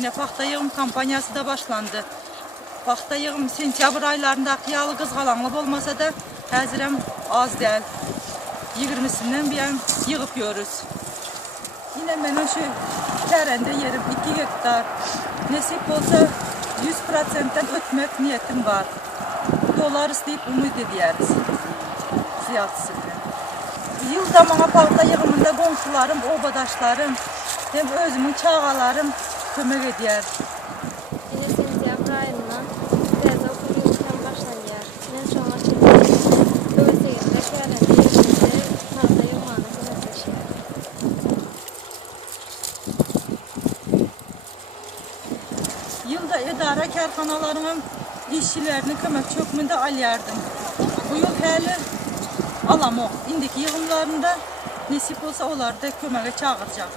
Yine paxta yığım kampanyası da başlandı. Paxta yığım sentyabr aylarındaki yağlı kızgalanlı olmasa da hazırım az değil. 20'sinden bir an yığıp yiyoruz. Yine benim şu terende yerim 2 hektar. Nasip olsa 100%'den ötmek niyetim var. Dolar isteyip umut ediyoruz. Ziyadısıyla. Yılda bana paxta yığımında komşularım, obadaşlarım, hem özümün çağalarım kömək ediyor. Yine sentyabr ayından biraz okul yılından başlanıyor. Ben sonra çekildim. Öğüteyimde terende yerimde paxta yığmanı güneşleşiyor. Yılda idare karxanalarının işçilerini kömək çökmündə alyardım. Bu yıl həli alamaq. İndiki yığımlarında nasip olsa onları da köməyə çağıracaq.